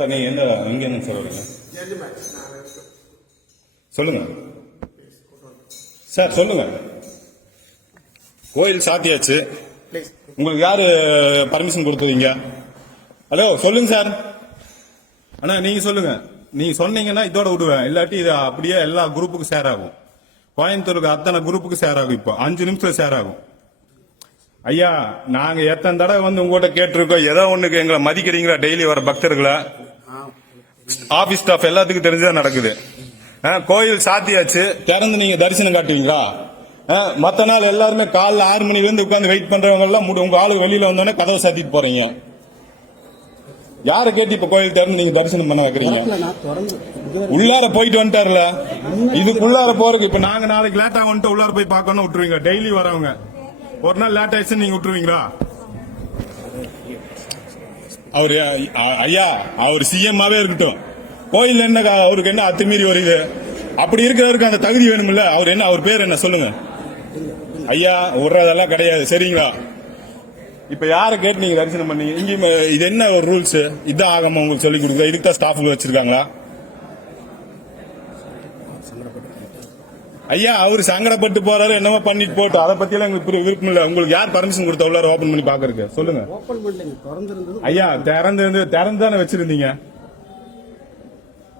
Sir நீங்க எந்த எங்க இருந்து சார் வரீங்க? சொல்லுங்க. சார் சொல்லுங்க. கோயில் சாத்தியாச்சு. உங்களுக்கு யாரு பர்மிஷன் கொடுத்தீங்க? ஹலோ சொல்லுங்க சார். அண்ணா நீங்க சொல்லுங்க. நீங்க சொன்னீங்கன்னா இதோட விடுவேன். இல்லாட்டி இது அப்படியே எல்லா குரூப்புக்கும் ஷேர் ஆகும். கோயம்புத்தூருக்கு அத்தனை குரூப்புக்கு ஷேர் ஆகும் இப்போ. அஞ்சு நிமிஷம் ஷேர் ஆகும். ஐயா நாங்க எத்தனை தடவை வந்து உங்ககிட்ட கேட்டிருக்கோம்? ஏதோ ஒண்ணுக்கு எங்களை மதிக்கிறீங்களா? டெய்லி வர பக்தர்களை. ஆபீஸ் ஸ்டாஃப் எல்லாத்துக்கும் தெரிஞ்சுதான் நடக்குது. கோயில் சாத்தியாச்சு. திறந்து நீங்க தரிசனம் காட்டுவீங்களா? மத்த நாள் எல்லாருமே காலைல ஆறு மணில இருந்து உட்கார்ந்து வெயிட் பண்றவங்க எல்லாம் உங்க ஆளு வெளியில வந்தோடனே கதவை சாத்திட்டு போறீங்க. யாரை கேட்டு இப்ப கோயில் திறந்து நீங்க தரிசனம் பண்ண வைக்கிறீங்க? உள்ளார போயிட்டு வந்துட்டாருல? இதுக்கு உள்ளார போறதுக்கு இப்ப நாங்க நாளைக்கு லேட்டா வந்துட்டு உள்ளார போய் பார்க்கணும் விட்டுருவீங்க. டெய்லி வரவங்க. ஒரு நாள் லேட் ஆயிடுச்சு நீங்க விட்டுருவீங்களா? அவர் ஐயா அவர் சிஎம்மாவே இருக்கட்டும். கோயில் என்ன அவருக்கு என்ன அத்துமீறி வருது அப்படி இருக்கிறவருக்கு அந்த தகுதி வேணும்ல? அவர் என்ன அவர் பேர் என்ன சொல்லுங்க. ஐயா விடுறதெல்லாம் கிடையாது. சரிங்களா? இப்ப யாரை கேட்டு நீங்க தரிசனம் பண்ணீங்க? இங்கேயும் இது என்ன ஒரு ரூல்ஸ் இதான் ஆகாம உங்களுக்கு சொல்லி கொடுக்குறேன் இதுக்கு தான் ஸ்டாஃபுக்கு வச்சிருக்காங்களா? ஐயா அவர் சங்கடப்பட்டு போறாரு என்னமோ பண்ணிட்டு போட்டு. அதை பத்தி எல்லாம் எங்களுக்கு விருப்பம் இல்ல. உங்களுக்கு யார் பர்மிஷன் கொடுத்த உள்ளார ஓபன் பண்ணி பாக்குறதுக்கு சொல்லுங்க. ஐயா திறந்து திறந்து தானே வச்சிருந்தீங்க?